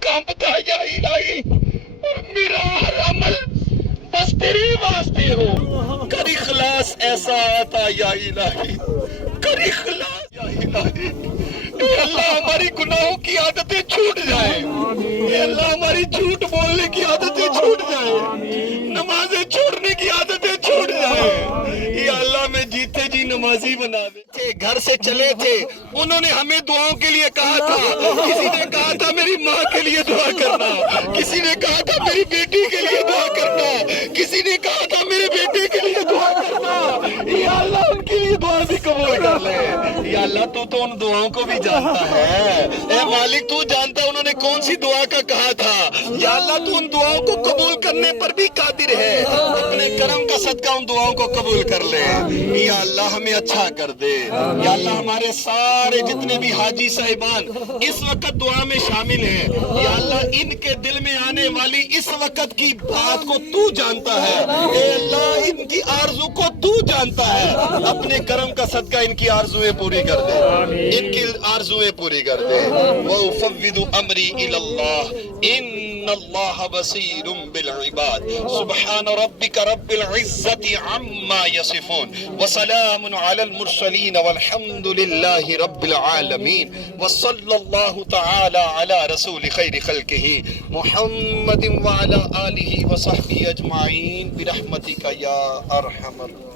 کام بتا یا الہی، اور میرا ہر عمل بس تیرے واسطے ہو، کر اخلاص ایسا آتا یا الہی، کر اخلاص یا الہی۔ اے اللہ ہماری گناہوں کی عادتیں چھوٹ جائیں، اے اللہ ہماری جھوٹ بولنے کی عادتیں چھوٹ جائیں، نمازیں چھوڑنے کی عادتیں چھوٹ جائیں، یا اللہ میں جیتے جی نمازی بنا دے۔ گھر سے چلے تھے، انہوں نے ہمیں دعاؤں کے لیے کہا تھا، کسی نے کہا تھا میری ماں کے لیے دعا کرنا، کسی نے کہا تھا میری بیٹی کے لیے دعا کرنا، کسی نے کہا تھا میرے بیٹے کے لیے دعا کرنا، یا اللہ ان کے لیے دعا بھی قبول کر لے۔ یا اللہ تو ان دعاؤں کو بھی جانتا ہے، اے مالک تو جانتا ہے انہوں نے کون سی دعا کا کہا تھا، یا اللہ تو ان دعاؤں کو قبول کرنے پر بھی قادر ہے، اپنے کرم کا صدقہ ان دعاؤں کو قبول کر لے۔ یا اللہ ہمیں اچھا کر دے، یا اللہ ہمارے سارے جتنے بھی حاجی صاحبان اس وقت دعا میں شامل ہیں، یا اللہ ان کے دل میں آنے والی اس وقت کی بات کو تو جانتا ہے، اے اللہ ان کی آرزو کو تو جانتا ہے، اپنے کرم کا صدقہ ان کی آرزویں پوری کر دے، ان کی آرزویں پوری کر دے۔ وَأُفَوِّضُ أَمْرِي إِلَى اللَّهِ إِنَّ اللَّهَ بَصِيرٌ بِالْعِبَادِ سُبْحَانَ رَبِّكَ رَبِّ الْعِزَّةِ عَمَّا يَصِفُونَ وَسَلَامٌ عَلَى الْمُرْسَلِينَ وَالْحَمْدُ لِلَّهِ رَبِّ الْعَالَمِينَ وَصَلَّى اللَّهُ تَعَالَى عَلَى رَسُولِ خَيْرِ خَلْقِهِ مُحَمَّدٍ وَعَلَى آلِهِ وَصَحْبِهِ أَجْمَعِينَ بِرَحْمَتِكَ يَا أَرْحَمَ الراحمين۔